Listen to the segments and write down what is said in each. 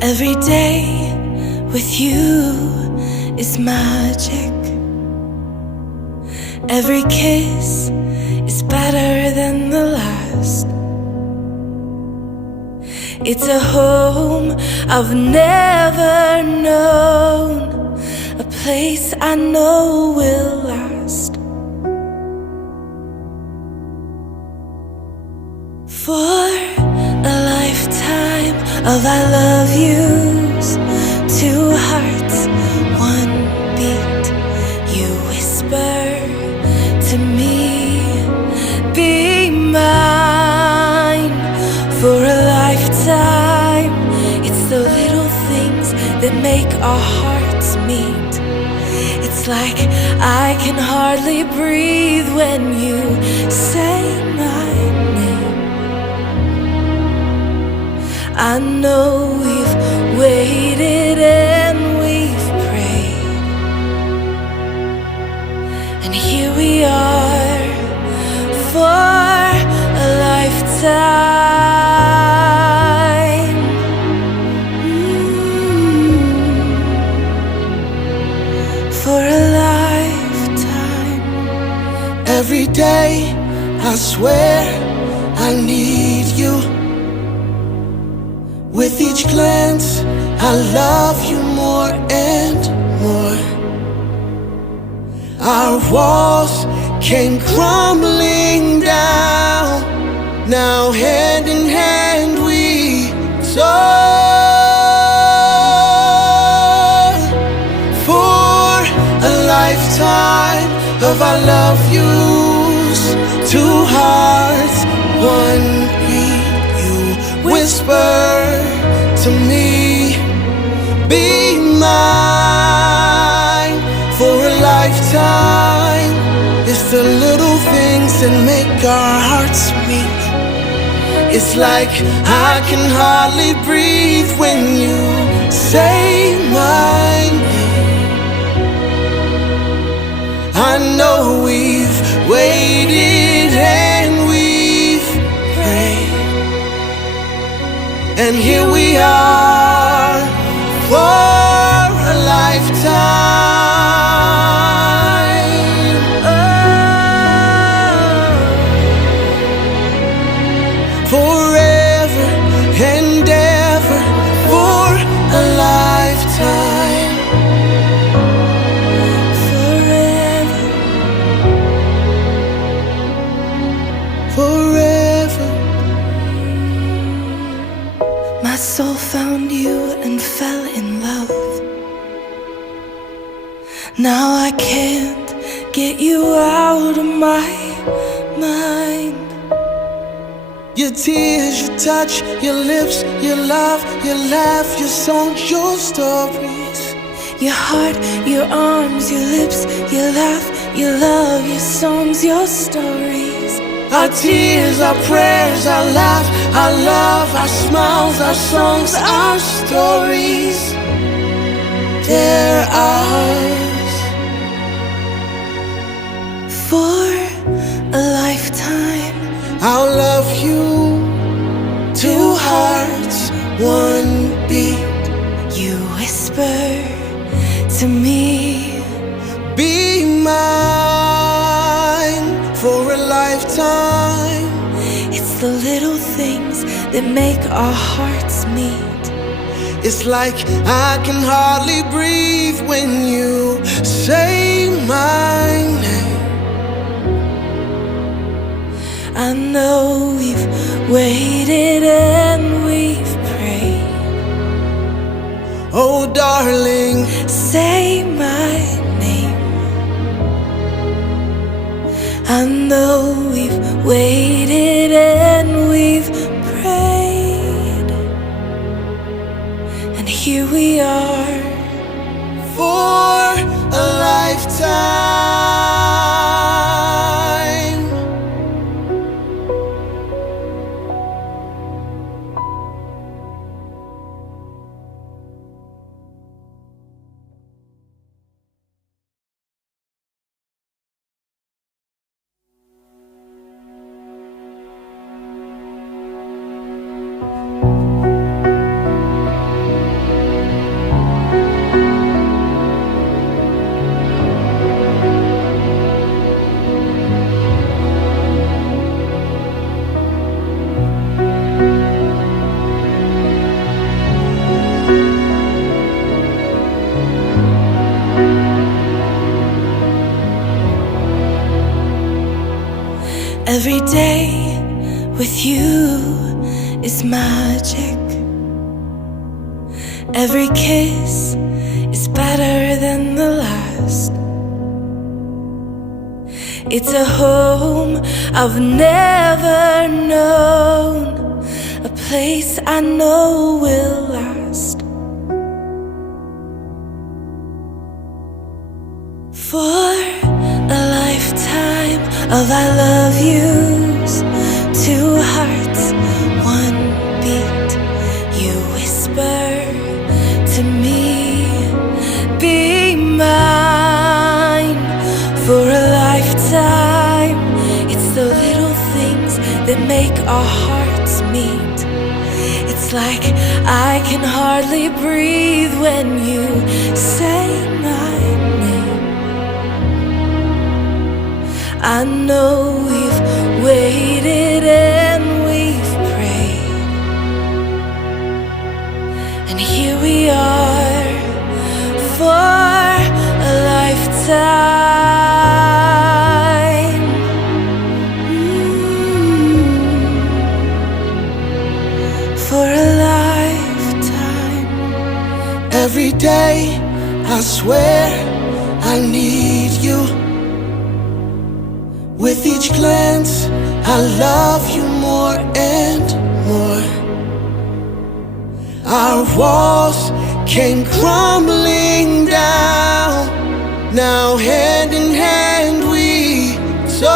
Every day with you is magic. Every kiss is better than the last. It's a home I've never known, a place I know will last. For a lifetime of I love yous, two hearts, one beat. You whisper to me, be mine. For a lifetime, it's the little things that make our hearts meet. It's like I can hardly breathe when you say my name. I know we've waited and we've prayed, and here we are for a lifetime. For a lifetime. Every day I swear I need you. With each glance I love you more and more. Our walls came crumbling down. Now hand in hand we soar. For a lifetime of I love yous, two hearts, one beat. You whisper to me, be mine. For a lifetime, it's the little things that make our hearts meet. It's like I can hardly breathe when you say my name. I know we've waited and we've prayed, and here we are for a lifetime. Forever and ever for a lifetime. Forever. Forever. My soul found you and fell in love. Now I can't get you out of my mind. Your tears, your touch, your lips, your love, your laugh, your songs, your stories. Your heart, your arms, your lips, your laugh, your love, your songs, your stories. Our tears, our prayers, our laugh, our love, our smiles, our songs, our stories. They're ours. For a lifetime, I'll love you, two hearts, one beat. you whisper to me, Be mine for a lifetime. it's the little things that make our hearts meet. It's like I can hardly breathe when you say my name. I know we've waited and we've prayed. Oh darling, Say my name. I know we've waited and we've prayed, and here we are for a lifetime. Every day with you is magic. Every kiss is better than the last. It's a home I've never known, a place I know will last. For a lifetime of I love yous, two hearts, one beat. You whisper to me, be mine. For a lifetime, it's the little things that make our hearts meet. It's like I can hardly breathe when you say my name. I know we've waited and we've prayed, and here we are for a lifetime. For a lifetime. Every day I swear I need you. With each glance I love you more and more. Our walls came crumbling down. Now hand in hand we soar.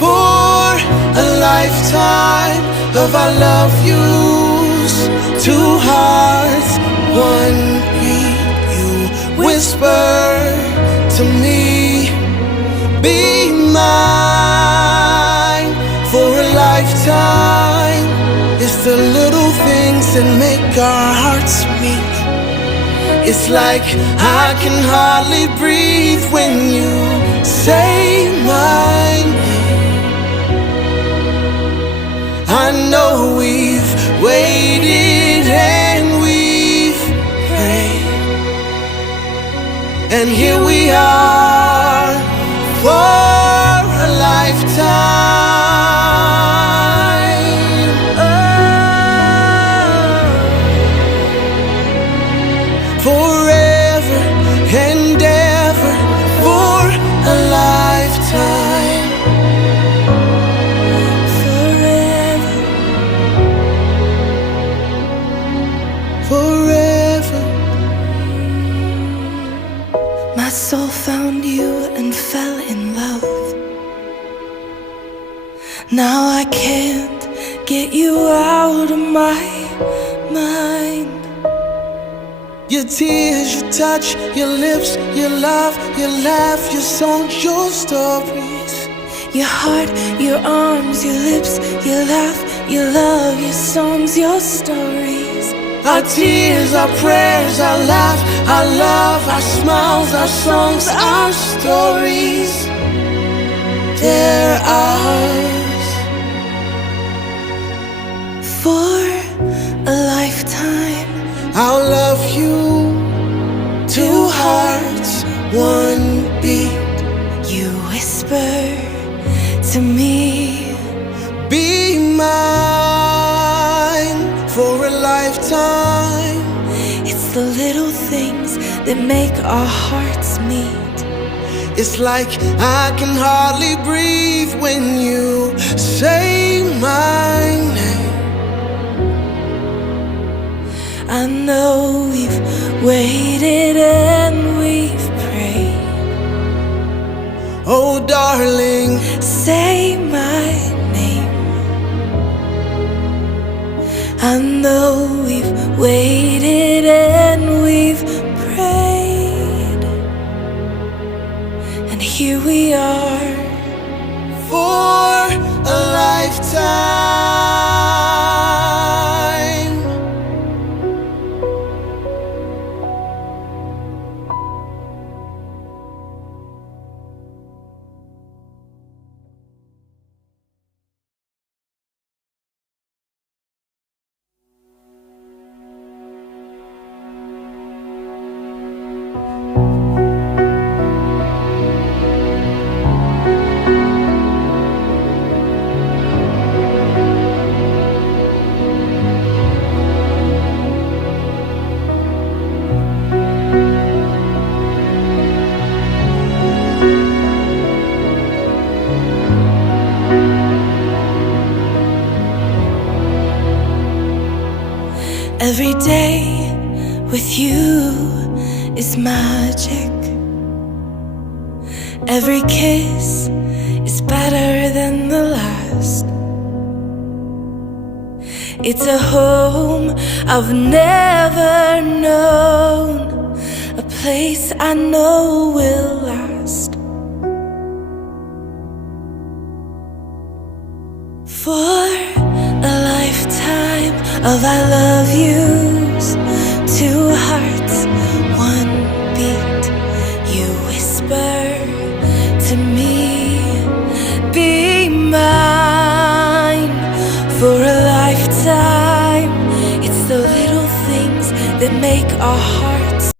For a lifetime of I love yous, two hearts, one beat. You whisper to me, be mine. For a lifetime, it's the little things that make our hearts meet. It's like I can hardly breathe when you say my name. I know we've waited and we've prayed, and here we are for a lifetime. Forever and ever for a lifetime. Forever. Forever. My soul found you and fell in love. Now I can't get you out of my mind. Your tears, your touch, your lips, your love, your laugh, your songs, your stories. Your heart, your arms, your lips, your laugh, your love, your songs, your stories. Our tears, our prayers, our laugh, our love, our smiles, our songs, our stories. They're ours. For a lifetime, I'll love you, two hearts, one beat. you whisper to me, Be mine. For a lifetime. it's the little things that make our hearts meet. It's like I can hardly breathe when you say my name. I know we've waited and we've prayed. Oh darling, Say my name. I know we've waited and we've prayed, and here we are for a lifetime. Every day with you is magic. Every kiss is better than the last. It's a home I've never known, a place I know will last. For a lifetime of I love yous, two hearts, one beat. You whisper to me, be mine. For a lifetime, it's the little things that make our hearts